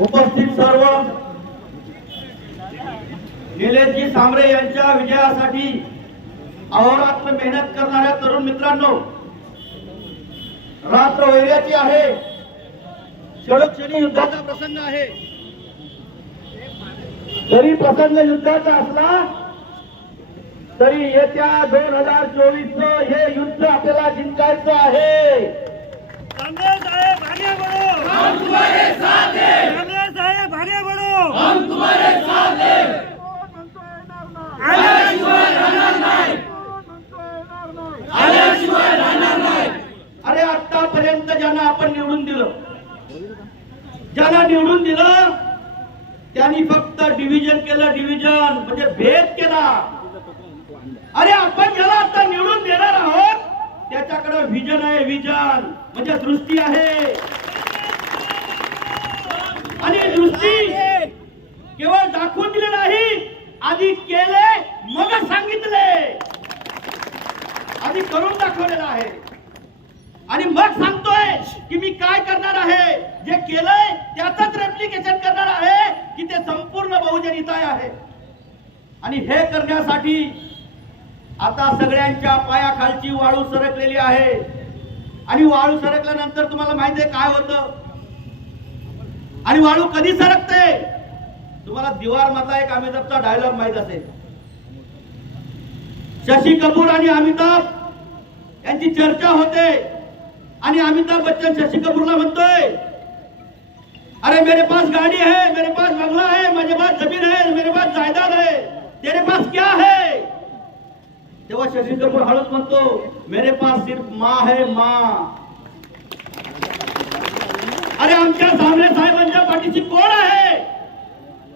उपस्थित सर्व निलेशजी सांबरे यांच्या विजयासाठी अहोरात्र मेहनत करणाऱ्या तरुण मित्रांनो रात्र वैर्याची आहे. क्षणोक्षणी युद्धाचा प्रसंग आहे. जरी प्रसंग युद्धाचा असला तरी येत्या दोन हजार चोवीस हे युद्ध आपल्याला जिंकायचं आहे. हम तुम्हारे साथ हैं आल्याशिवाय राहणार नाही. आल्याशिवाय राहणार नाही. अरे आतापर्यंत ज्यांना आपण निवडून दिलं ज्यांना निवडून दिलं त्यांनी फक्त डिव्हिजन केलं डिव्हिजन म्हणजे भेद केला. अरे आपण ज्याला आता निवडून देणार आहोत त्याच्याकडे विजन आहे विजन म्हणजे दृष्टी आहे. आणि दृष्टी केवळ दाखवून दिले नाही आधी केले मग सांगितले मी करून दाखवलेलं आहे. आणि मग सांगतोय की मी काय करणार आहे? जे केलंय त्याचंच रेप्लिकेशन करणार आहे की ते संपूर्ण बहुजनिताय आहे. आणि हे करण्यासाठी आता सगळ्यांच्या पायाखालची वाळू सरकलेली आहे. आणि वाळू सरकल्यानंतर तुम्हाला माहिती आहे काय होतं? आणि वाळू कधी सरकते? तुम्हाला दिवार मधला एक अमिताभचा डायलॉग माहीत असेल. शशी कपूर आणि अमिताभ यांची चर्चा होते. आणि अमिताभ बच्चन शशी कपूरला म्हणतोय अरे मेरे पास गाड़ी है मेरे पास बंगला है मेरे पास जमीन है मेरे पास जायदाद है तेरे पास क्या है? तेव्हा शशी कपूर हळद म्हणतो मेरे पास सिर्फ माँ है माँ. अरे आमच्या सामने साहेबांच्या पाठीशी कोण आहे?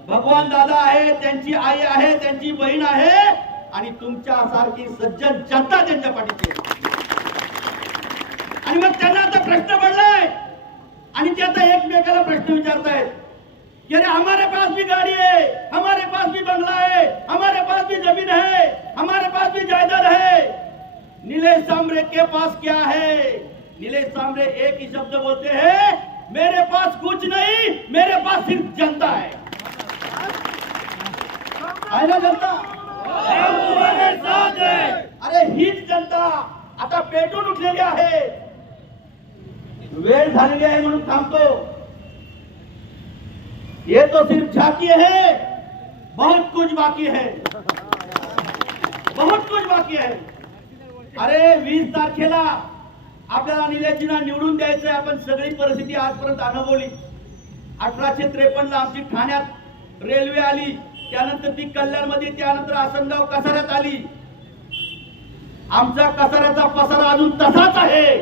भगवान दादा आहे त्यांची आई आहे त्यांची बहीण आहे आणि तुमच्या सारखी सज्जन जनता त्यांच्या पाठीशी आहे. आणि मग त्यांना आता प्रश्न पडलाय. आणि ते आता एकमेकाला प्रश्न विचारतायत. कि अरे हमारे पास भी गाड़ी है हमारे पास भी बंगला है हमारे पास भी ज़मीन है हमारे पास भी जायदाद है. नीलेश सांबरे के पास क्या है? नीलेश सांबरे एक ही शब्द बोलते हैं मेरे पास कुछ नहीं मेरे पास सिर्फ़ जनता है. ना जनता? हैं. अरे हीच जनता. आता पेटून उठलेली आहे. वेळ झालेली आहे म्हणून थांबतो. ये तो सिर्फ झाकी है बहुत कुछ बाकी है. बहुत कुछ बाकी आहे अरे वीस तारखेला आपल्याला निलेशजीना निवडून द्यायचंय. आपण सगळी परिस्थिती आजपर्यंत अनुभवली. अठराशे त्रेपन्न ला आमची ठाण्यात रेल्वे आली. त्यानंतर ती कल्याणमध्ये त्यानंतर आसनगाव कसाऱ्यात आली. आमचा कसाऱ्याचा पसारा अजून तसाच आहे.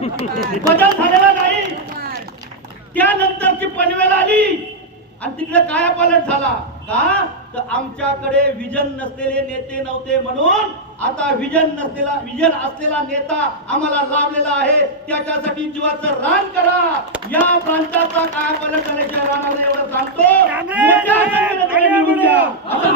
बदल झालेला नाही. त्यानंतरची पनवेल आली. आणि तिकडे कायापालट झाला. का? तर आमच्याकडे विजन नसलेले नेते नव्हते म्हणून आता विजन नसलेला विजन असलेला नेता आम्हाला लाभलेला आहे. त्याच्यासाठी जीवाचं रान करा. या प्रांताचा कायापालट झाल्याशिवाय राहणार एवढं सांगतो. असं